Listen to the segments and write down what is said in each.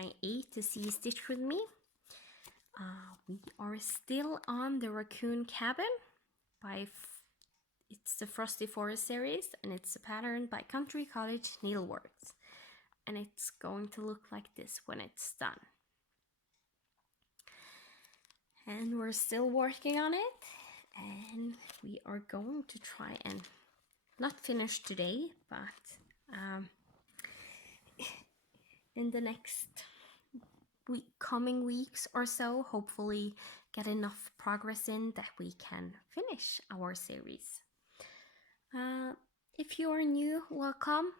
my A to Z stitch with me. We are still on the Raccoon Cabin by it's the Frosty Forest series, and it's a pattern by Cottage Needleworks, and it's going to look like this when it's done. And we're still working on it, and we are going to try and not finish today, but in the next coming weeks or so, hopefully get enough progress in that we can finish our series. If you are new, welcome.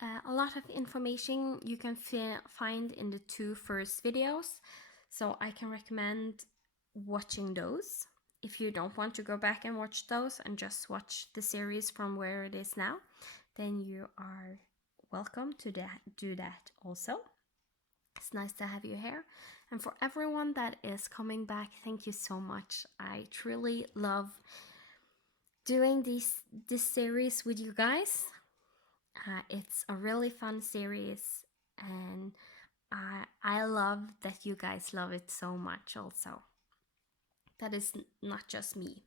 A lot of information you can find in the 2 first videos, so I can recommend watching those. If you don't want to go back and watch those and just watch the series from where it is now, then you are welcome to do that also. It's nice to have you here. And for everyone that is coming back, thank you so much. I truly love doing this series with you guys. It's a really fun series, and I love that you guys love it so much also. That is not just me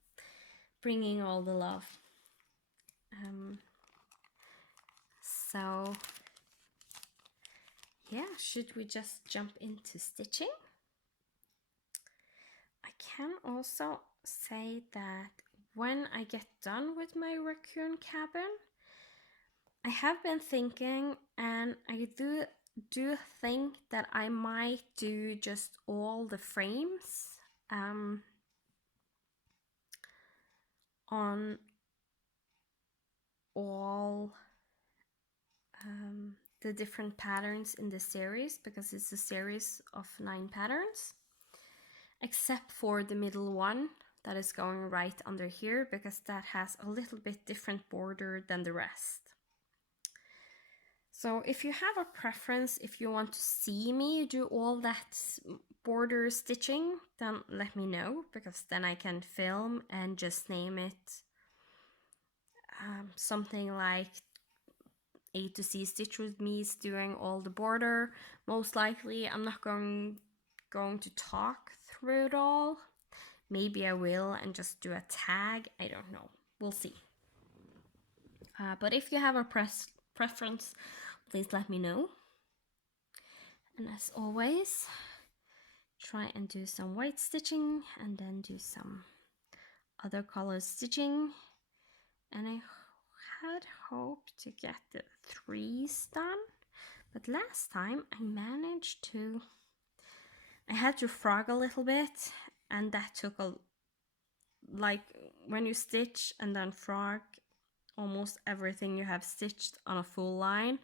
bringing all the love. So yeah, should we just jump into stitching? I can also say that when I get done with my Raccoon Cabin, I have been thinking, and I do think that I might do just all the frames on all the different patterns in the series, because it's a series of 9 patterns, except for the middle one that is going right under here, because that has a little bit different border than the rest. So if you have a preference, if you want to see me do all that border stitching, then let me know, because then I can film and just name it something like A to Z Stitch with me is doing all the border. Most likely I'm not going to talk through it all. Maybe I will and just do a tag. I don't know. We'll see. But if you have a preference, please let me know. And as always, try and do some white stitching and then do some other color stitching. And I had hoped to get the 3s done, but last time I managed to, I had to frog a little bit, and that took like when you stitch and then frog almost everything you have stitched on a full line.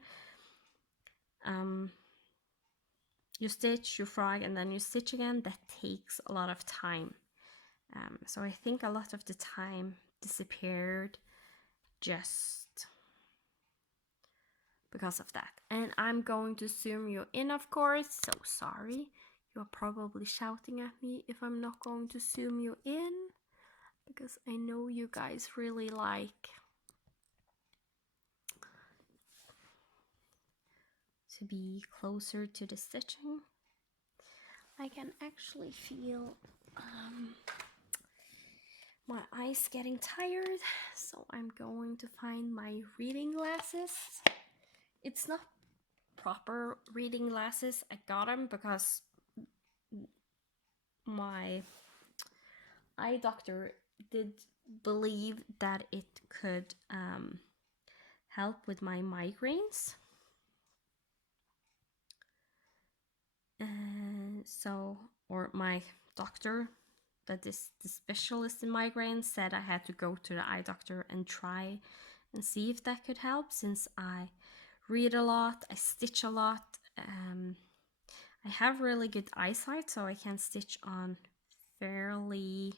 You stitch, you frog, and then you stitch again. That takes a lot of time. So I think a lot of the time disappeared just because of that. And I'm going to zoom you in, of course, so sorry. You're probably shouting at me if I'm not going to zoom you in, because I know you guys really like to be closer to the stitching. I can actually feel my eyes getting tired, so I'm going to find my reading glasses. It's not proper reading glasses. I got them because my eye doctor did believe that it could help with my migraines. Or my doctor, that is the specialist in migraines, said I had to go to the eye doctor and try and see if that could help, since I read a lot, I stitch a lot. I have really good eyesight, so I can stitch on fairly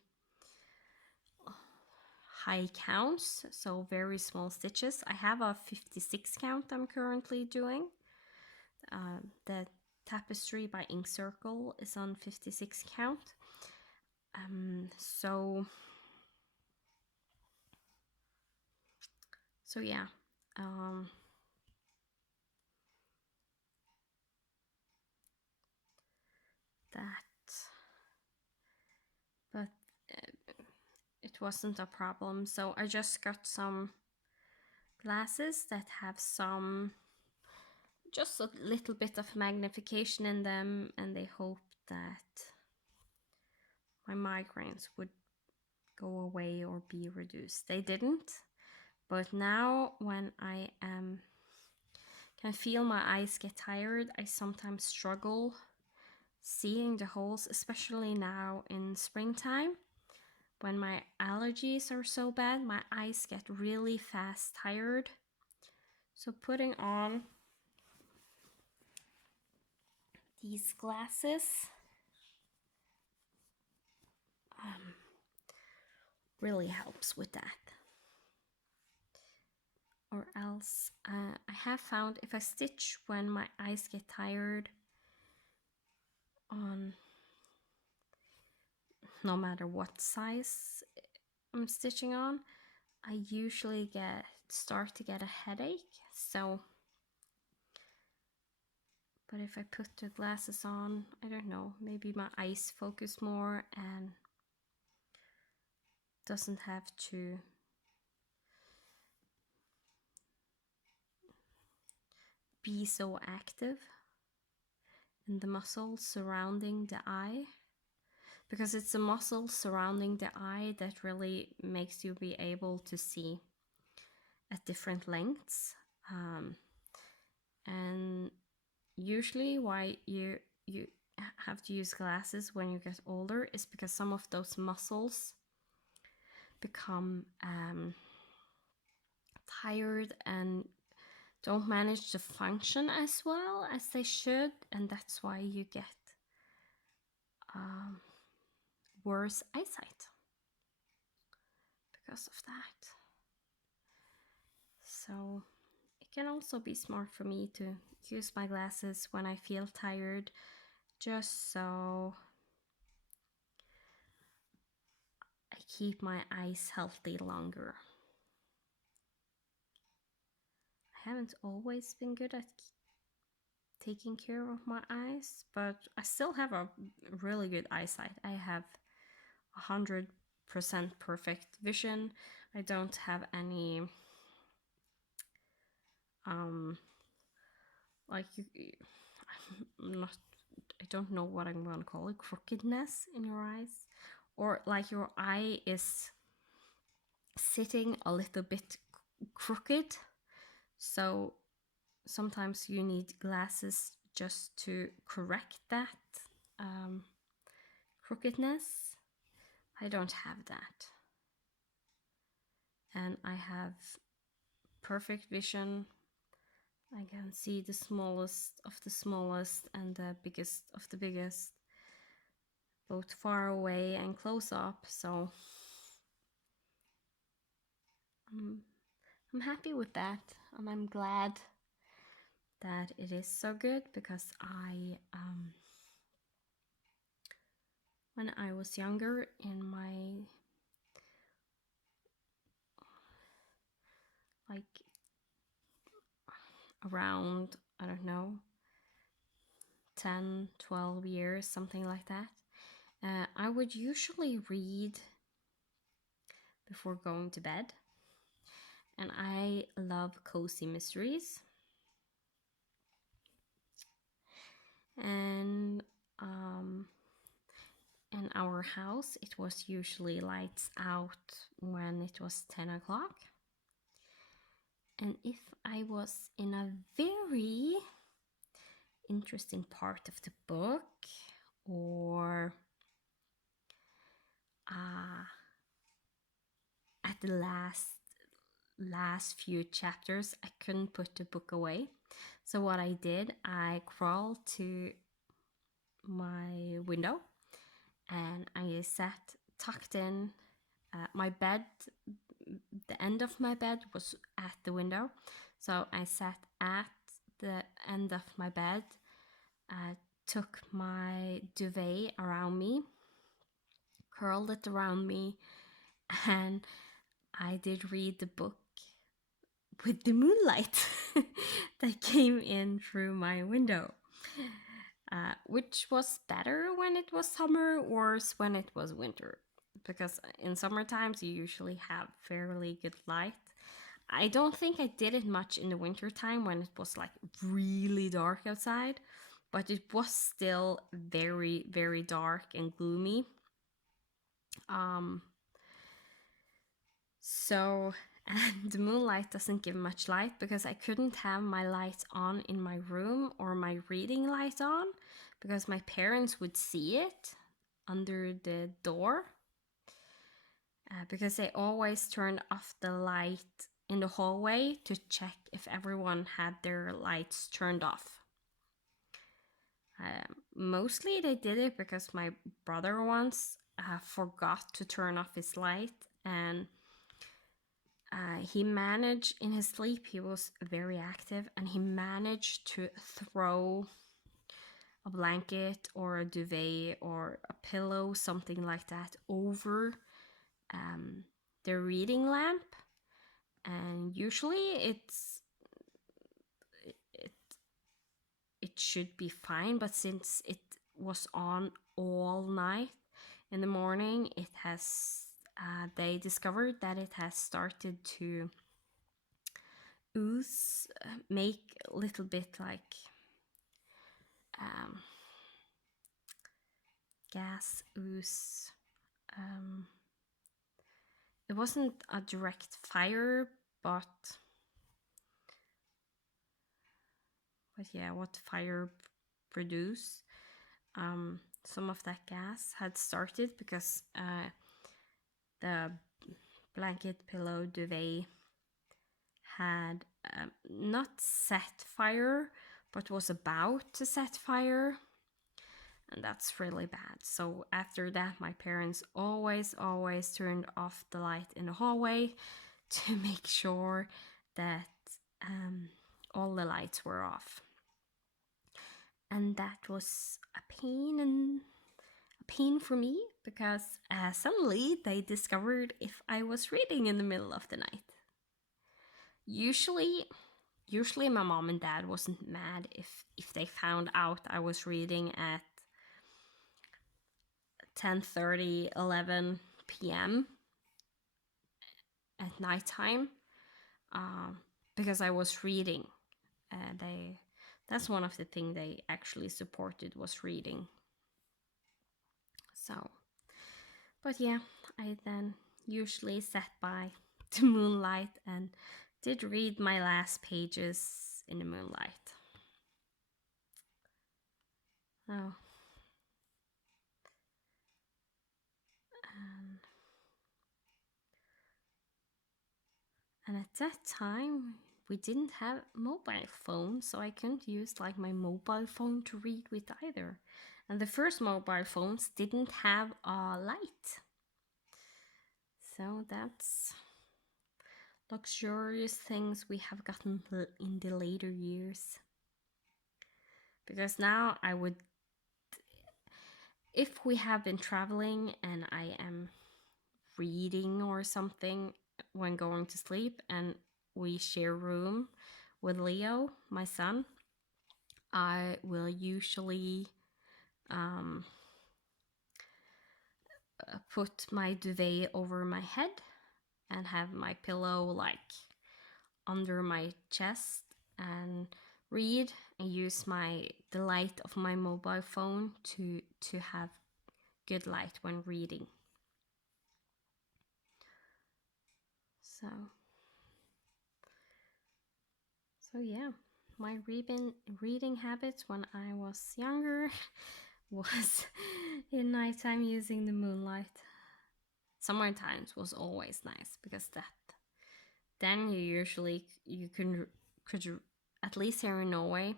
high counts, so very small stitches. I have a 56 count I'm currently doing. The tapestry by Ink Circle is on 56 count. So yeah. wasn't a problem. So I just got some glasses that have just a little bit of magnification in them, and they hoped that my migraines would go away or be reduced. They didn't, but now when I can feel my eyes get tired, I sometimes struggle seeing the holes, especially now in springtime. When my allergies are so bad, my eyes get really fast tired. So putting on these glasses really helps with that. Or else I have found if I stitch when my eyes get tired, on no matter what size I'm stitching on, I usually start to get a headache. So, but if I put the glasses on, I don't know, maybe my eyes focus more and doesn't have to be so active in the muscles surrounding the eye, because it's the muscle surrounding the eye that really makes you be able to see at different lengths. And usually why you have to use glasses when you get older is because some of those muscles become tired and don't manage to function as well as they should, and that's why you get worse eyesight because of that. So it can also be smart for me to use my glasses when I feel tired, just so I keep my eyes healthy longer. I haven't always been good at taking care of my eyes, but I still have a really good eyesight. I have 100% perfect vision. I don't have any like I'm not, I don't know what I'm gonna call it, crookedness in your eyes, or like your eye is sitting a little bit crooked. So sometimes you need glasses just to correct that crookedness. I don't have that. And I have perfect vision. I can see the smallest of the smallest and the biggest of the biggest, both far away and close up. So I'm happy with that, and I'm glad that it is so good, because when I was younger, in my like around, I don't know, 10, 12 years, something like that, I would usually read before going to bed, and I love cozy mysteries. And in our house, it was usually lights out when it was 10 o'clock. And if I was in a very interesting part of the book, or at the last few chapters, I couldn't put the book away. So what I did, I crawled to my window and I sat tucked in. My bed, the end of my bed was at the window, so I sat at the end of my bed, took my duvet around me, curled it around me, and I did read the book with the moonlight that came in through my window, which was better when it was summer, worse when it was winter. because in summer times you usually have fairly good light. I don't think I did it much in the winter time when it was like really dark outside, but it was still very, very dark and gloomy. Um, so, and the moonlight doesn't give much light because I couldn't have my lights on in my room or my reading light on because my parents would see it under the door. Because they always turned off the light in the hallway to check if everyone had their lights turned off. Mostly they did it because my brother once forgot to turn off his light, and he managed in his sleep, he was very active, and he managed to throw a blanket or a duvet or a pillow, something like that, over the reading lamp. And usually it should be fine, but since it was on all night, in the morning it has they discovered that it has started to ooze, make a little bit like gas ooze. It wasn't a direct fire, but yeah, what fire produce. Some of that gas had started because the blanket, pillow, duvet had not set fire, but was about to set fire. And that's really bad. So after that, my parents always turned off the light in the hallway to make sure that all the lights were off. And that was a pain for me because suddenly they discovered if I was reading in the middle of the night. Usually my mom and dad wasn't mad if they found out I was reading at 10:30, 11 p.m. at nighttime, because I was reading. That's one of the things they actually supported, was reading. So, but yeah, I then usually sat by the moonlight and did read my last pages in the moonlight. Oh. And at that time, we didn't have mobile phones, so I couldn't use like my mobile phone to read with either. And the first mobile phones didn't have a light. So that's luxurious things we have gotten in the later years. Because now I would, if we have been traveling and I am reading or something when going to sleep and we share room with Leo, my son, I will usually put my duvet over my head and have my pillow like under my chest and read and use the light of my mobile phone to have good light when reading. So yeah, my reading habits when I was younger was in nighttime using the moonlight. Summer times was always nice because then you could at least here in Norway,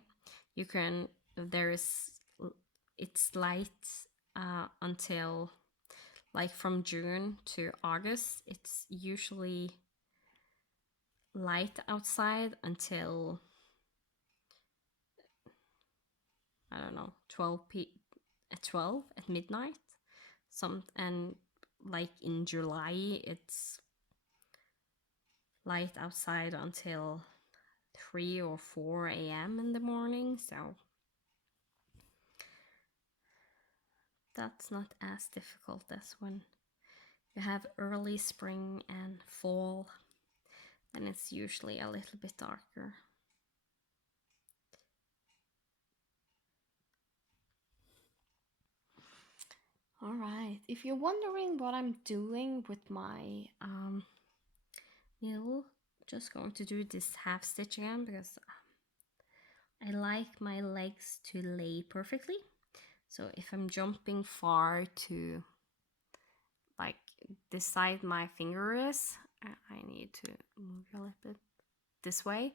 it's light until like from June to August. It's usually light outside until, I don't know, 12 at midnight. And like in July, it's light outside until 3 or 4 a.m. in the morning. So that's not as difficult as when you have early spring and fall, then it's usually a little bit darker. All right, if you're wondering what I'm doing with my needle, just going to do this half stitch again because I like my legs to lay perfectly. So if I'm jumping far to like this side my finger is, I need to move a little bit this way.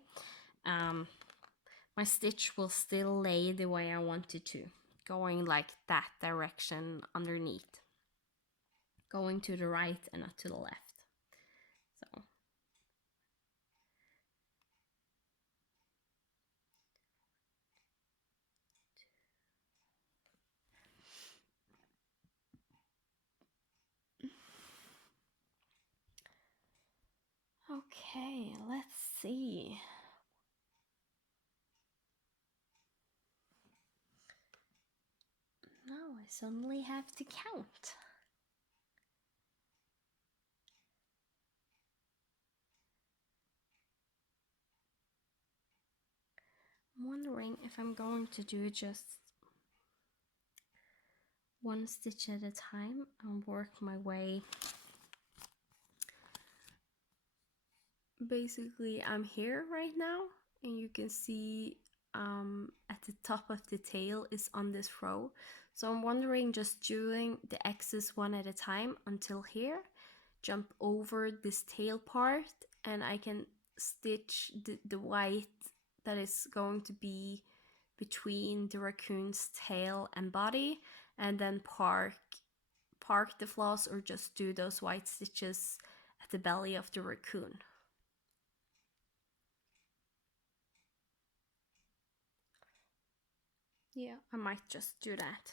My stitch will still lay the way I want it to, going like that direction underneath, going to the right and not to the left. So okay, let's see. Now I suddenly have to count. I'm wondering if I'm going to do just one stitch at a time and work my way. Basically, I'm here right now, and you can see at the top of the tail is on this row. So I'm wondering just doing the X's one at a time until here, jump over this tail part, and I can stitch the white that is going to be between the raccoon's tail and body, and then park the floss or just do those white stitches at the belly of the raccoon. Yeah, I might just do that.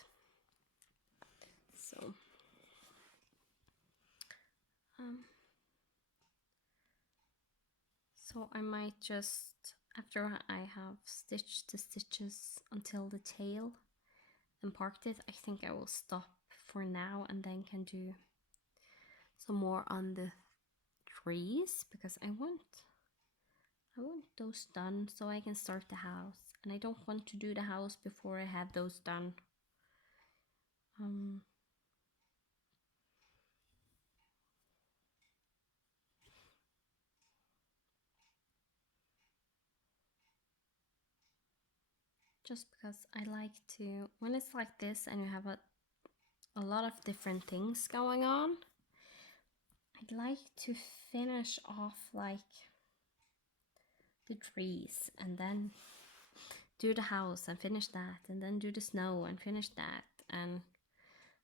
So I might just, after I have stitched the stitches until the tail and parked it, I think I will stop for now and then can do some more on the trees because I want those done so I can start the house, and I don't want to do the house before I have those done. Just because I like to, when it's like this and you have a lot of different things going on, I'd like to finish off like the trees and then do the house and finish that, and then do the snow and finish that. And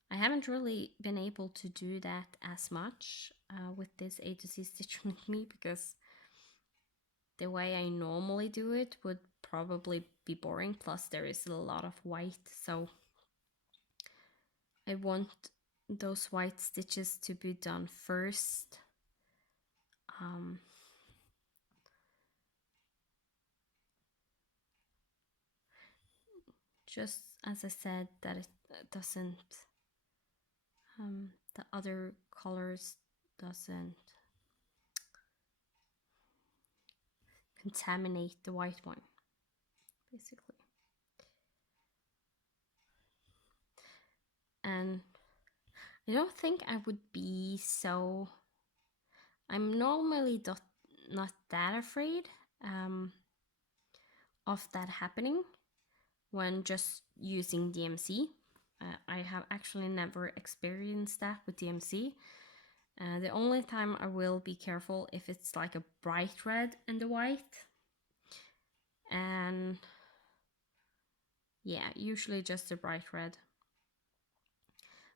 I haven't really been able to do that as much with this A to Z Stitch With Me because the way I normally do it would probably be boring, plus there is a lot of white, so I want those white stitches to be done first. Just as I said, that it doesn't, the other colors doesn't contaminate the white one, basically. And I don't think I would be so, I'm normally not that afraid of that happening when just using DMC. I have actually never experienced that with DMC. The only time I will be careful if it's like a bright red and the white. And yeah, usually just a bright red.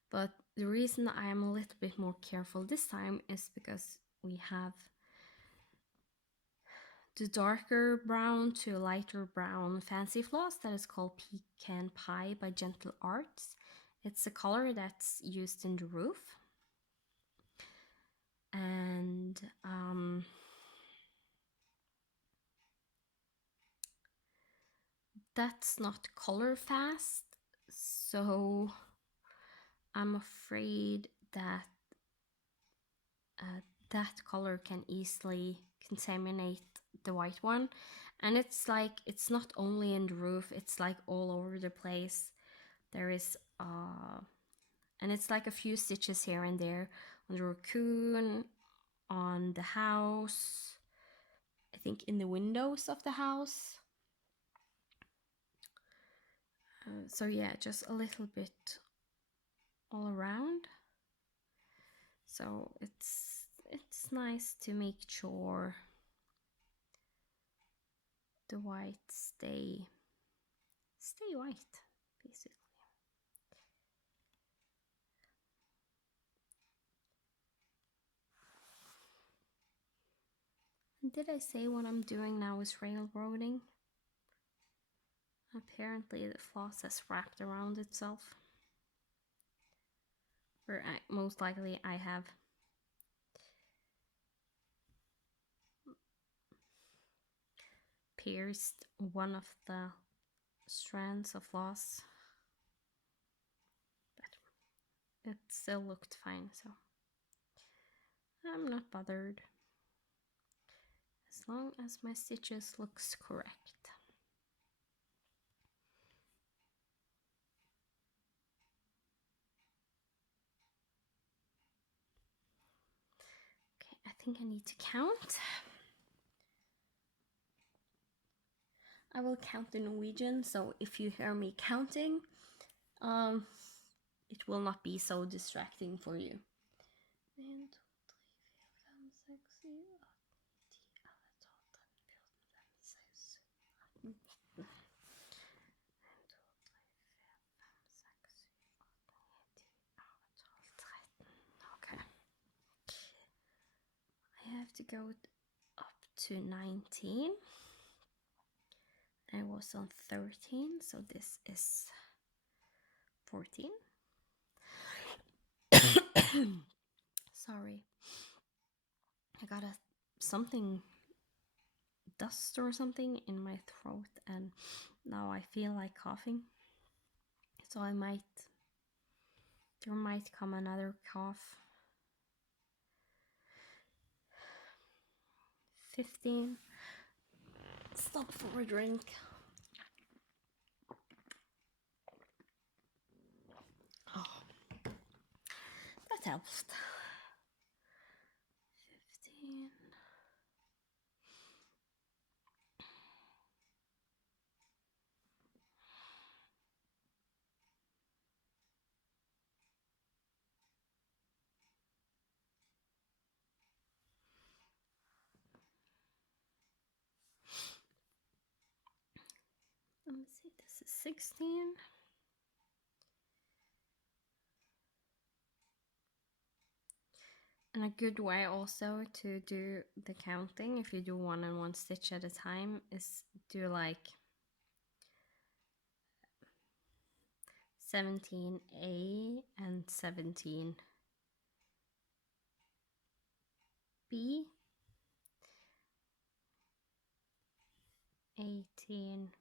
But the reason I am a little bit more careful this time is because we have the darker brown to lighter brown fancy floss that is called Pecan Pie by Gentle Arts. It's a color that's used in the roof. And that's not color fast, so I'm afraid that that color can easily contaminate the white one. And it's like, it's not only in the roof, it's like all over the place. There is and it's like a few stitches here and there on the raccoon, on the house, I think in the windows of the house. So yeah, just a little bit all around. So it's nice to make sure the white stay white, basically. And did I say what I'm doing now is railroading? Apparently the floss has wrapped around itself. Or most likely I have pierced one of the strands of floss, but it still looked fine, so I'm not bothered as long as my stitches looks correct. Okay, I think I need to count. I will count in Norwegian, so if you hear me counting, it will not be so distracting for you. 1, 2, 3, 4, 5, 6, 7, 8, 9, 10, 11, 12, 13, 14, 15, 16, 17, 18, 19. Okay. I have to go up to 19. I was on 13, so this is 14. Sorry. I got something, dust or something in my throat, and now I feel like coughing. So there might come another cough. 15. Stop for a drink. Oh, that helped. 15. Let me see, this is 16. And a good way also to do the counting, if you do one and one stitch at a time, is do like 17A and 17B, 18,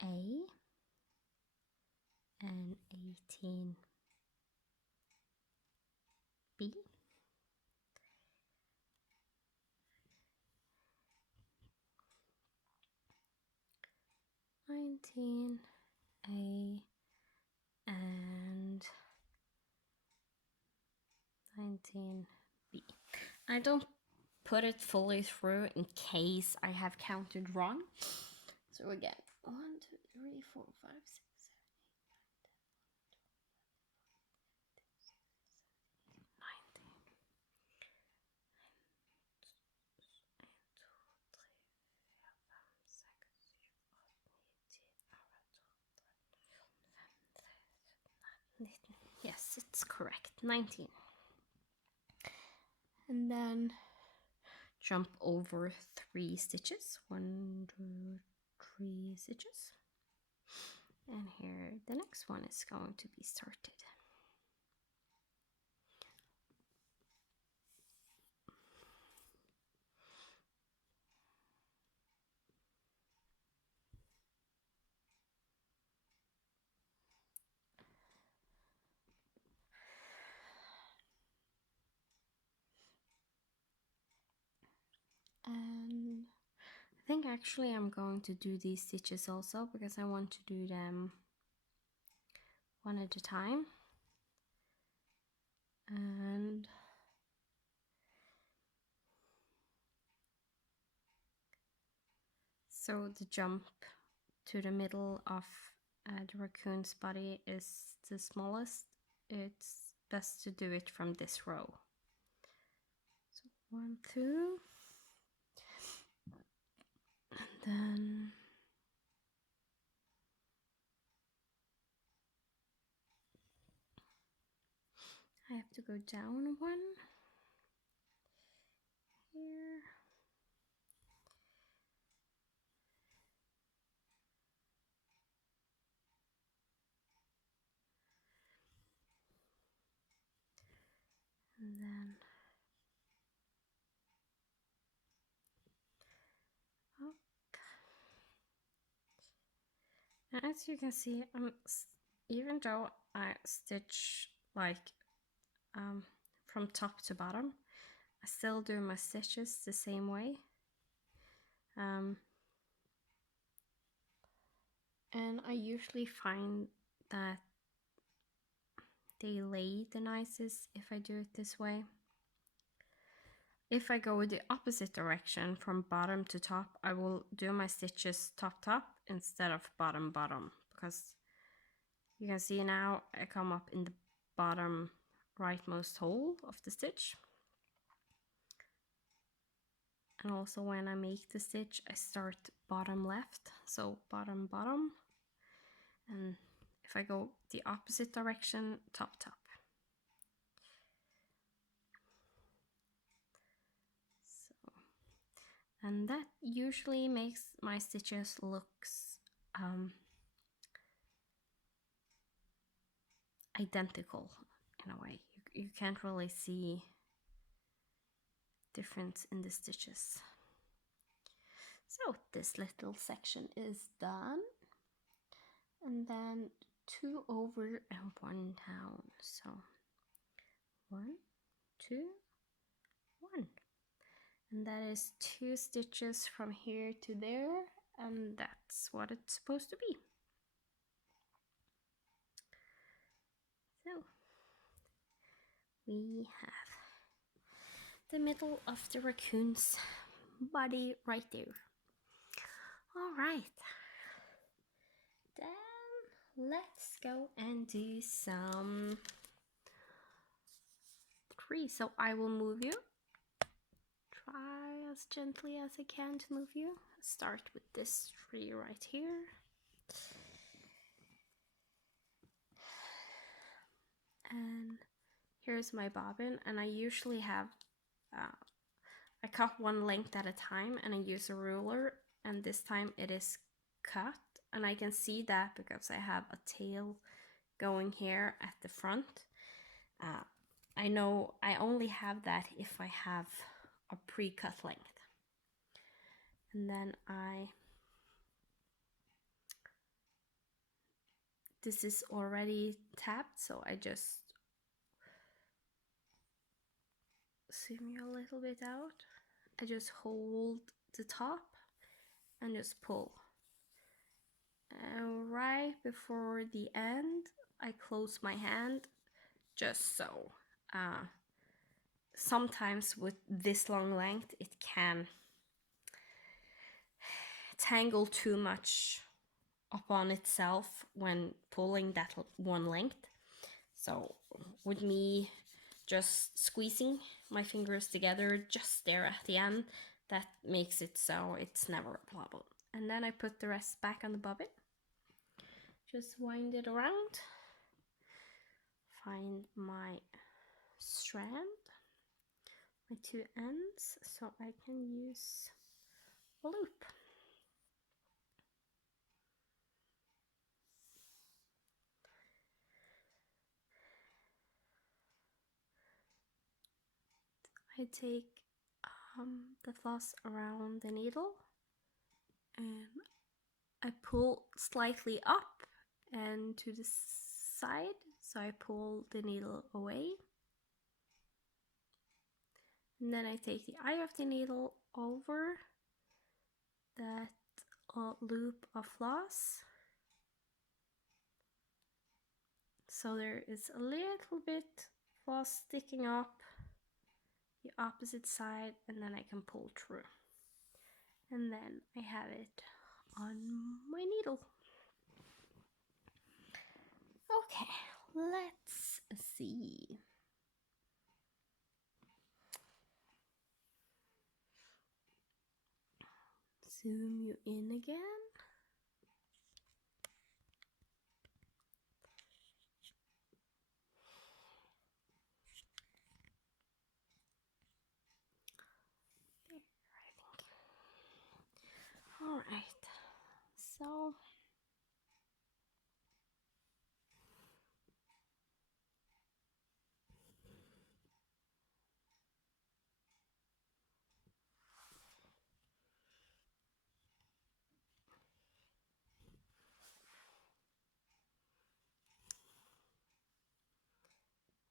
A, and 18, B, 19, A, and 19, B. I don't put it fully through in case I have counted wrong. So again, 1, 2, 3, 4, 5, 6, 19. Yes, it's correct. 19. And then jump over 3 stitches. 1, 2, 3 stitches. And here the next one is going to be started. And I think actually I'm going to do these stitches also because I want to do them one at a time. And so the jump to the middle of the raccoon's body is the smallest. It's best to do it from this row. So 1, 2, and then I have to go down 1 here. And then up. And as you can see, even though I stitch like from top to bottom, I still do my stitches the same way. And I usually find that they lay the nicest if I do it this way. If I go the opposite direction from bottom to top, I will do my stitches top instead of bottom, because you can see now I come up in the bottom rightmost hole of the stitch. And also when I make the stitch, I start bottom left, so bottom. And if I go the opposite direction, top. So, and that usually makes my stitches looks identical in a way. You can't really see difference in the stitches. So this little section is done. And then 2 over and 1 down. So 1, 2, 1. And that is 2 stitches from here to there, and that's what it's supposed to be. So we have the middle of the raccoon's body right there. All right, then let's go and do some trees. So I will move you. Try as gently as I can to move you. Start with this tree right here. And here's my bobbin, and I usually have I cut one length at a time, and I use a ruler, and this time it is cut, and I can see that because I have a tail going here at the front. I know I only have that if I have a pre-cut length. And then this is already tapped, so I just zoom you a little bit out. I just hold the top and just pull. And right before the end, I close my hand, just so. Sometimes with this long length, it can tangle too much upon itself when pulling that one length. So with me just squeezing my fingers together just there at the end, that makes it so it's never a problem. And then I put the rest back on the bobbin. Just wind it around. Find my strand, my 2 ends, so I can use a loop. I take the floss around the needle and I pull slightly up and to the side, so I pull the needle away. And then I take the eye of the needle over that loop of floss. So there is a little bit floss sticking up the opposite side, and then I can pull through. And then I have it on my needle. Okay, let's see. Zoom you in again. There, I think. All right, so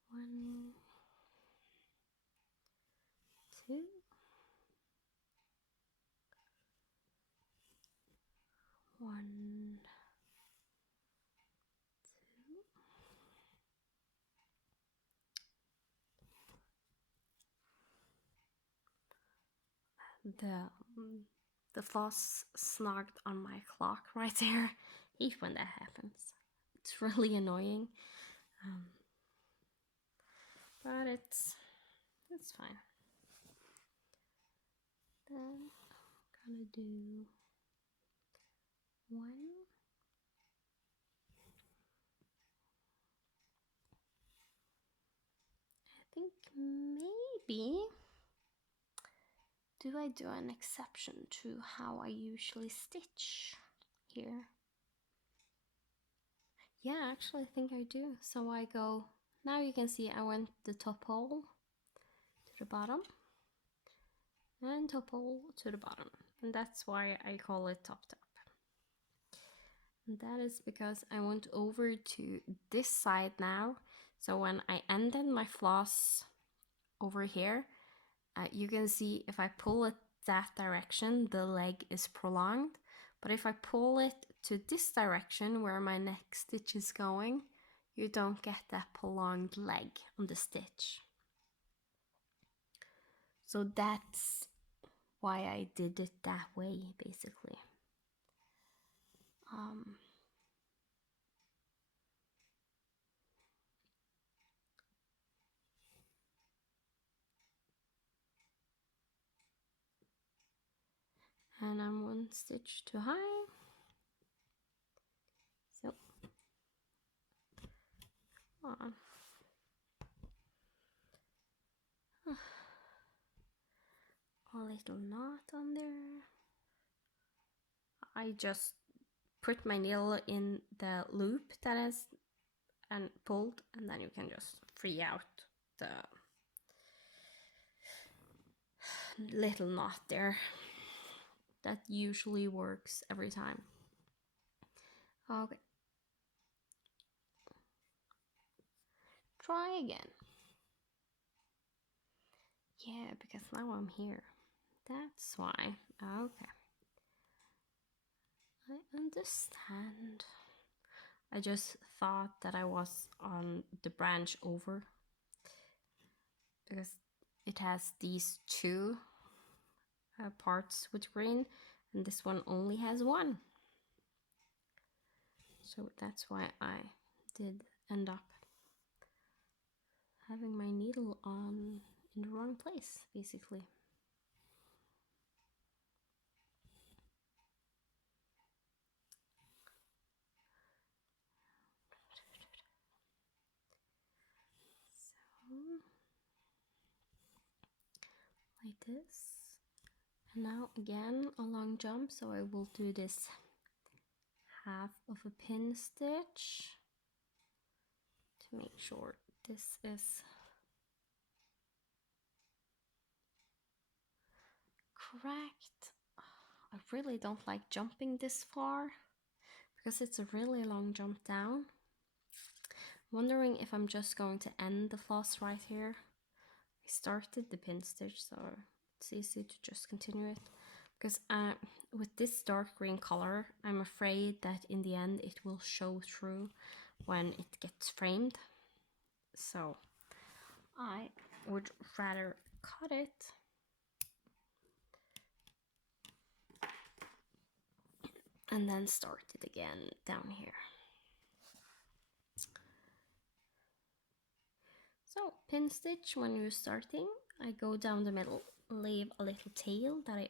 one, two, one, two. The floss snogged on my clock right there. Hate when that happens. It's really annoying. But it's fine. Then I'm gonna do one. I think maybe do I do an exception to how I usually stitch here? Yeah, actually I think I do. So I go, now you can see I went the top hole to the bottom and top hole to the bottom, and that's why I call it top top. And that is because I went over to this side now, so when I ended my floss over here, you can see if I pull it that direction, the leg is prolonged, but if I pull it to this direction where my next stitch is going, you don't get that prolonged leg on the stitch. So that's why I did it that way, basically. And I'm one stitch too high. So, on. A little knot on there. I just put my needle in the loop that is and pulled, and then you can just free out the little knot there. That usually works every time. Okay. Try again. Yeah, because now I'm here. That's why. Okay. I understand. I just thought that I was on the branch over, because it has these two parts with green, and this one only has one. So that's why I did end up having my needle on in the wrong place, basically. So, like this. And now again a long jump, so I will do this half of a pin stitch to make sure this is correct. I really don't like jumping this far because it's a really long jump down. I'm wondering if I'm just going to end the floss right here. I started the pin stitch, so it's easy to just continue it. Because with this dark green color, I'm afraid that in the end it will show through when it gets framed. So I would rather cut it and then start it again down here. So pin stitch when you're starting, I go down the middle, leave a little tail that I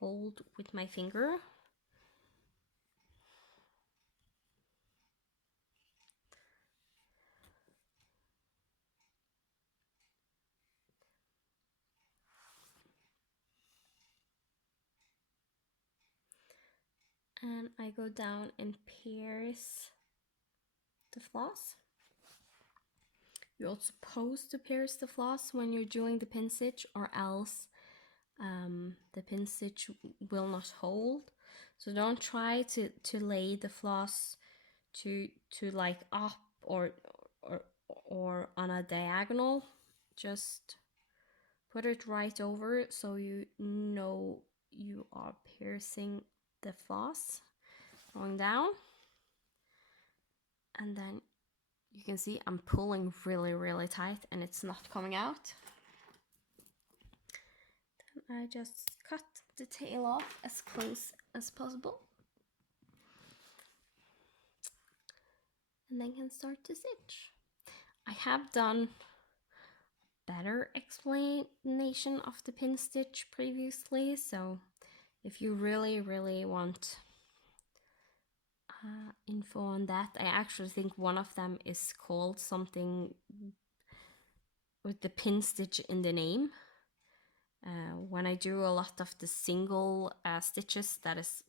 hold with my finger. And I go down and pierce the floss. You're also supposed to pierce the floss when you're doing the pin stitch, or else the pin stitch will not hold. So don't try to lay the floss to like up or on a diagonal. Just put it right over so you know you are piercing the floss going down. And then you can see I'm pulling really tight and it's not coming out. Then I just cut the tail off as close as possible. And then can start to stitch. I have done better explanation of the pin stitch previously, so if you really want info on that, I actually think one of them is called something with the pin stitch in the name. When I do a lot of the single stitches, that is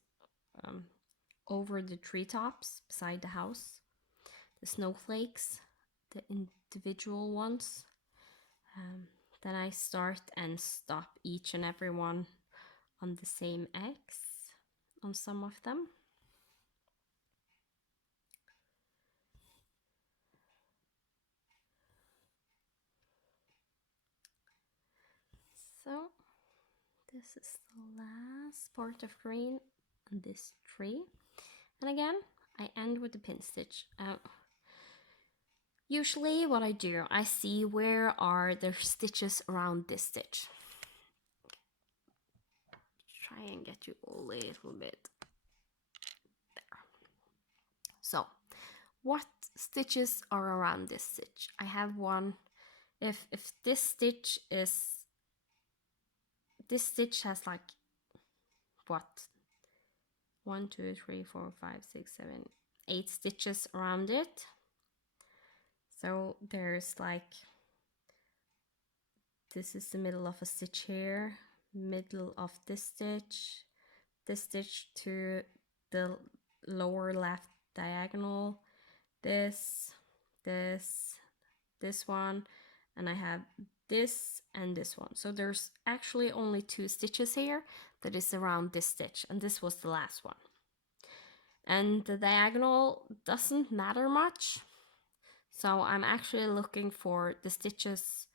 over the treetops beside the house, the snowflakes, the individual ones, then I start and stop each and every one on the same X on some of them. So this is the last part of green on this tree. And again, I end with the pin stitch. Usually what I do, I see where are the stitches around this stitch. Try and get you a little bit there. So what stitches are around this stitch? I have one. If this stitch has like what, 1 2 3 4 5 6 7 8 stitches around it. So there's like, this is the middle of a stitch here, middle of this stitch to the lower left diagonal, this one, and I have this and this one. So there's actually only 2 stitches here that is around this stitch, and this was the last one. And the diagonal doesn't matter much, so I'm actually looking for the stitches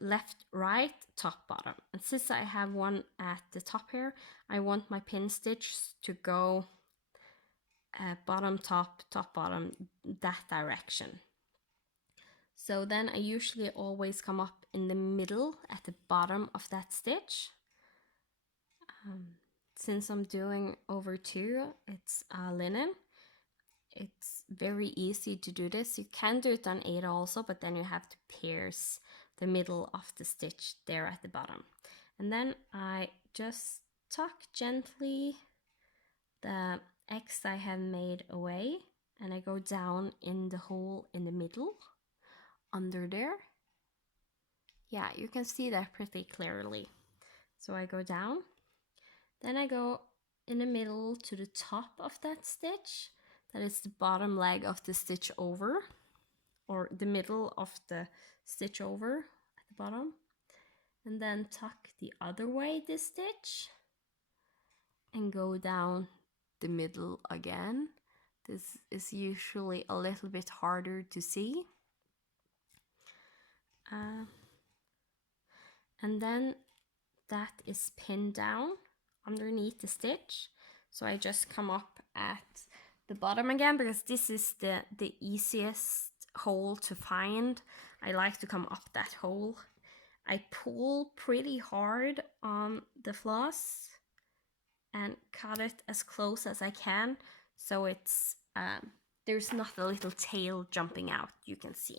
left, right, top, bottom. And since I have one at the top here, I want my pin stitch to go bottom, top, top, bottom, that direction. So then I usually always come up in the middle at the bottom of that stitch. Since I'm doing over 2, it's linen. It's very easy to do this. You can do it on 8 also, but then you have to pierce the middle of the stitch there at the bottom. And then I just tuck gently the X I have made away, and I go down in the hole in the middle under there. Yeah, you can see that pretty clearly. So I go down, then I go in the middle to the top of that stitch. That is the bottom leg of the stitch over, or the middle of the stitch over at the bottom. And then tuck the other way this stitch and go down the middle again. This is usually a little bit harder to see. and then that is pinned down underneath the stitch. So I just come up at the bottom again, because this is the easiest hole to find. I like to come up that hole. I pull pretty hard on the floss and cut it as close as I can, so it's there's not a little tail jumping out, you can see.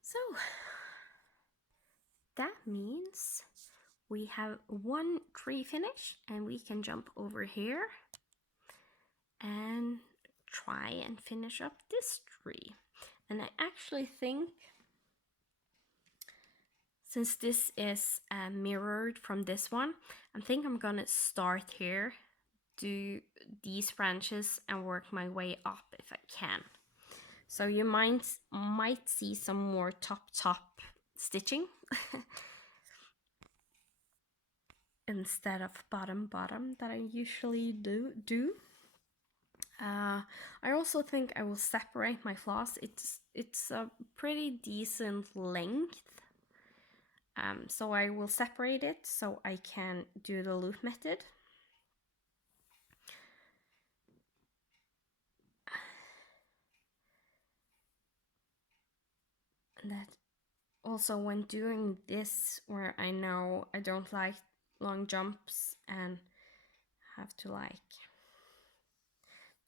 So that means we have one tree finish, and we can jump over here and try and finish up this tree. And I actually think, since this is mirrored from this one, I think I'm gonna start here, do these branches, and work my way up if I can. So you might see some more top stitching instead of bottom that I usually do. I also think I will separate my floss. It's a pretty decent length. So I will separate it so I can do the loop method. And that also, when doing this, where I know I don't like long jumps and have to like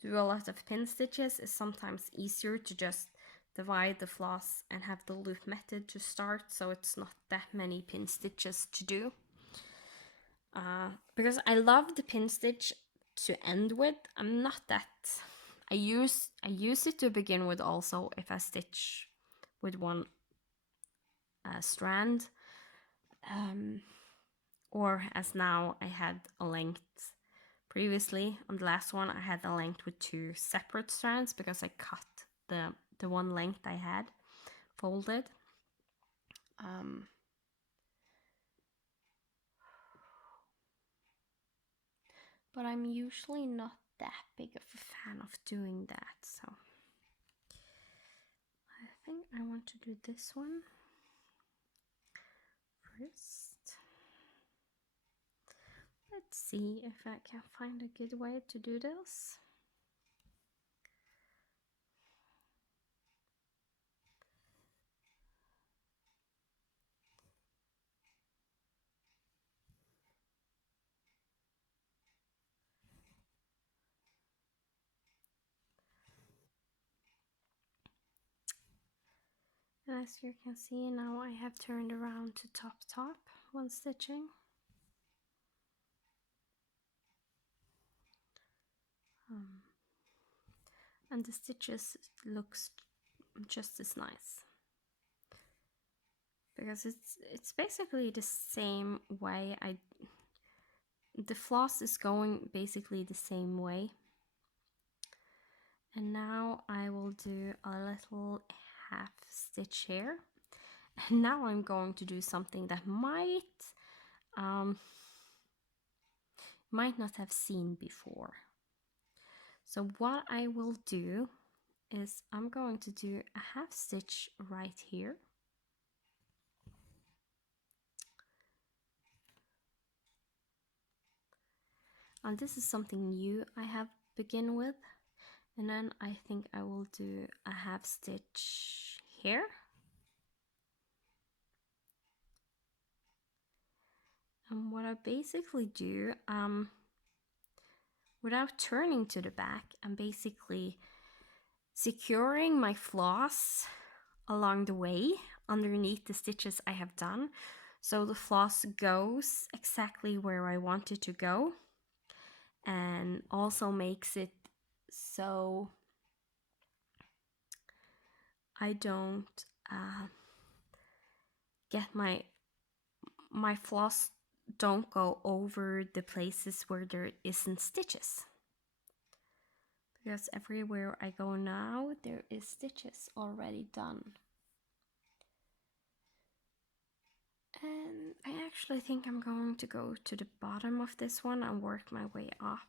do a lot of pin stitches, it's sometimes easier to just divide the floss and have the loop method to start, so it's not that many pin stitches to do. Because I love the pin stitch to end with. I'm not that. I use it to begin with also if I stitch with one strand, or as now I had a length. Previously on the last one I had a length with 2 separate strands, because I cut the one length I had folded. But I'm usually not that big of a fan of doing that, so I think I want to do this one first. Let's see if I can find a good way to do this. And as you can see, now I have turned around to top when stitching. And the stitches looks just as nice, because it's basically the same way. The floss is going basically the same way. And now I will do a little half stitch here. And now I'm going to do something that might not have seen before. So what I will do is I'm going to do a half stitch right here. And this is something new I have begin with. And then I think I will do a half stitch here. And what I basically do, without turning to the back, I'm basically securing my floss along the way underneath the stitches I have done, so the floss goes exactly where I want it to go, and also makes it so I don't get my floss don't go over the places where there isn't stitches, because everywhere I go now there is stitches already done. And I actually think I'm going to go to the bottom of this one and work my way up,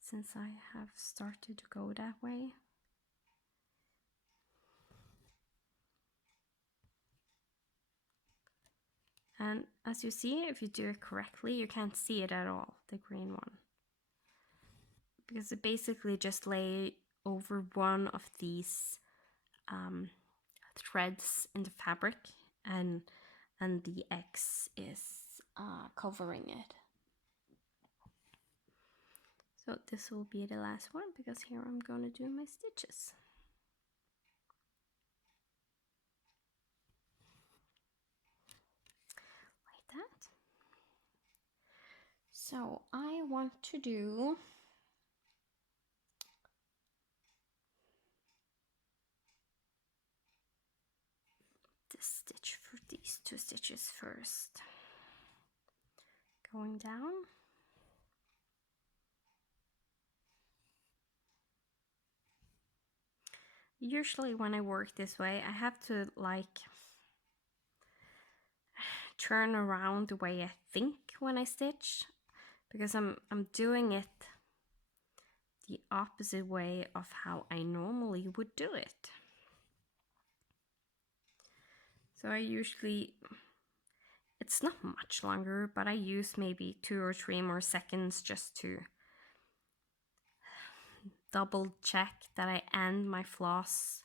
since I have started to go that way. And as you see, if you do it correctly, you can't see it at all, the green one. Because it basically just lay over one of these threads in the fabric, and the X is covering it. So this will be the last one, because here I'm going to do my stitches. Like that. So I want to do this stitch for these 2 stitches first. Going down. Usually when I work this way, I have to like turn around the way I think when I stitch, because I'm doing it the opposite way of how I normally would do it. So I usually, it's not much longer, but I use maybe 2 or 3 more seconds just to double check that I end my floss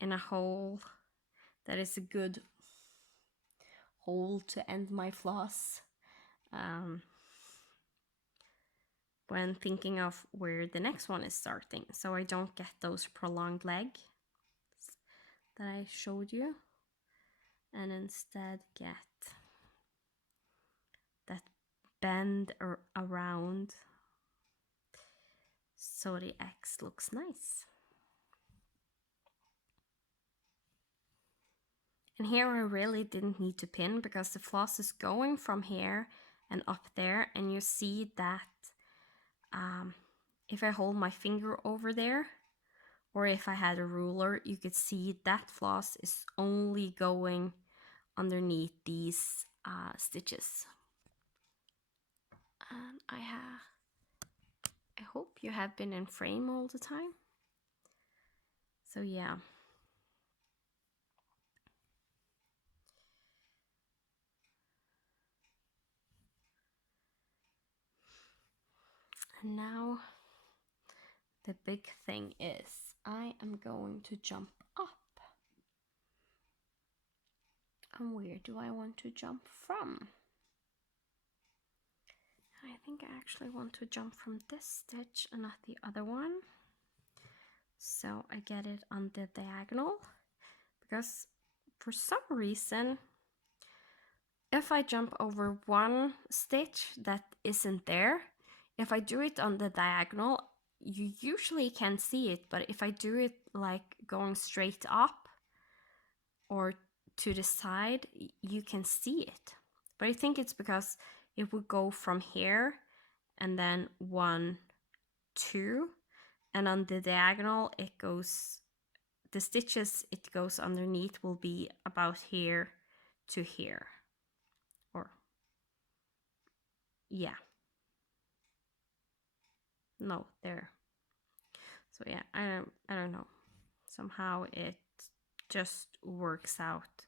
in a hole that is a good hole to end my floss. When thinking of where the next one is starting, so I don't get those prolonged legs that I showed you, and instead get that bend around so the X looks nice. And here I really didn't need to pin, because the floss is going from here and up there, and you see that if I hold my finger over there, or if I had a ruler, you could see that floss is only going underneath these stitches. And I hope you have been in frame all the time. So yeah. And now the big thing is I am going to jump up. And where do I want to jump from? I think I actually want to jump from this stitch and not the other one. So I get it on the diagonal, because for some reason, if I jump over one stitch that isn't there, if I do it on the diagonal, you usually can see it, but if I do it like going straight up or to the side, you can see it. But I think it's because it would go from here and then 1, 2, and on the diagonal it goes, the stitches it goes underneath will be about here to here, or yeah, no, there. So yeah, I don't know, somehow it just works out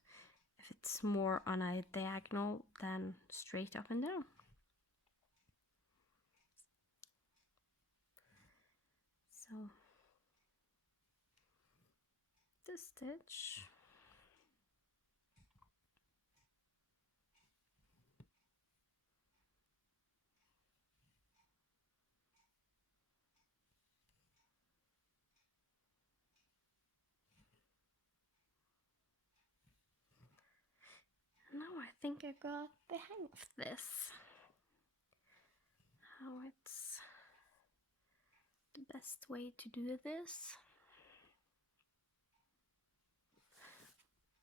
if it's more on a diagonal than straight up and down. So this stitch, now I think I got the hang of this, how it's the best way to do this.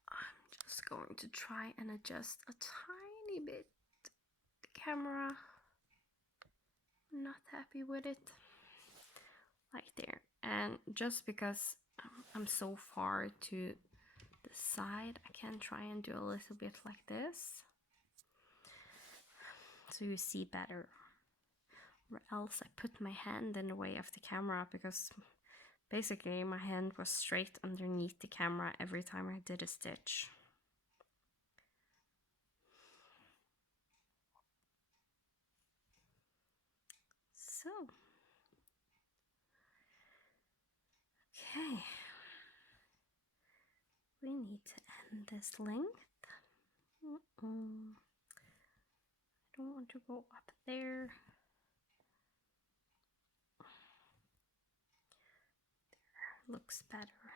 I'm just going to try and adjust a tiny bit the camera. I'm not happy with it, like there. And just because I'm so far to the side, I can try and do a little bit like this, so you see better, or else I put my hand in the way of the camera, because basically my hand was straight underneath the camera every time I did a stitch. so. Okay. We need to end this length. I don't want to go up there. There, looks better.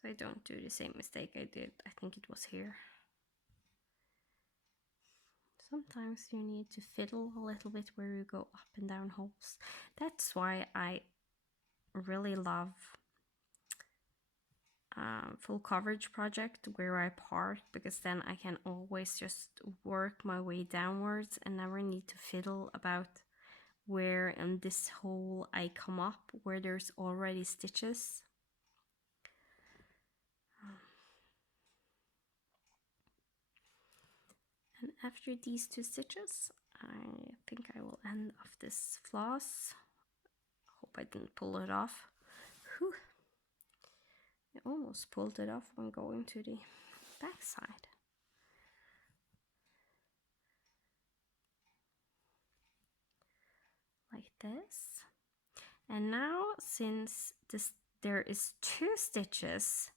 So I don't do the same mistake I did. I think it was here. Sometimes you need to fiddle a little bit where you go up and down holes. That's why I really love full coverage project where I part, because then I can always just work my way downwards and never need to fiddle about where in this hole I come up where there's already stitches. And after these 2 stitches, I think I will end off this floss. Hope I didn't pull it off. Whew. I almost pulled it off when going to the back side. Like this. And now, since there is 2 stitches,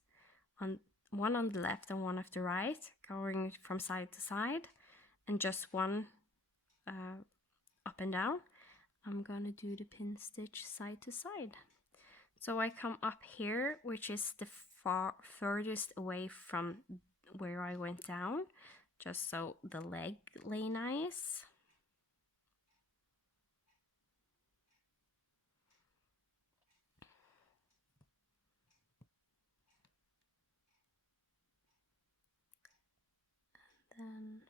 one on the left and one on the right, going from side to side, and just one up and down, I'm gonna do the pin stitch side to side. So I come up here, which is the furthest away from where I went down, just so the leg lay nice. And then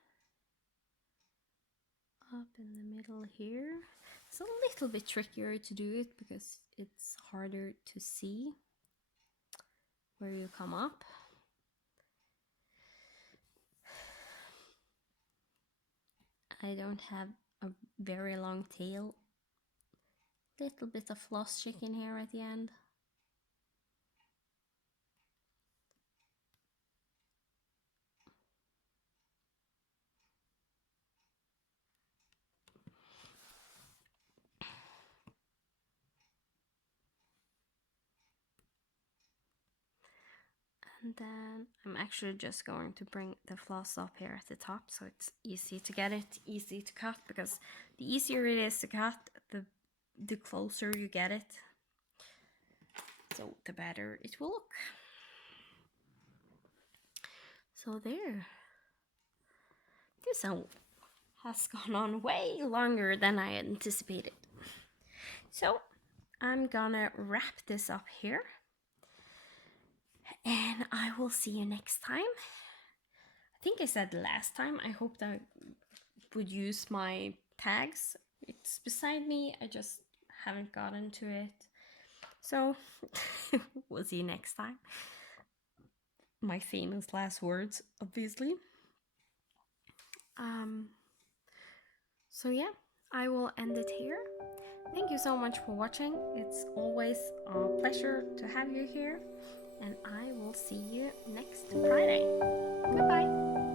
up in the middle here. It's a little bit trickier to do it because it's harder to see where you come up. I don't have a very long tail. Little bit of floss chicken here at the end. And then I'm actually just going to bring the floss up here at the top so it's easy to get it, easy to cut, because the easier it is to cut, the closer you get it, so the better it will look. So there. This has gone on way longer than I anticipated. So I'm gonna wrap this up here. And I will see you next time. I think I said last time, I hoped I would use my tags. It's beside me, I just haven't gotten to it. So, we'll see you next time. My famous last words, obviously. So yeah, I will end it here. Thank you so much for watching. It's always a pleasure to have you here. And I will see you next Friday. Goodbye.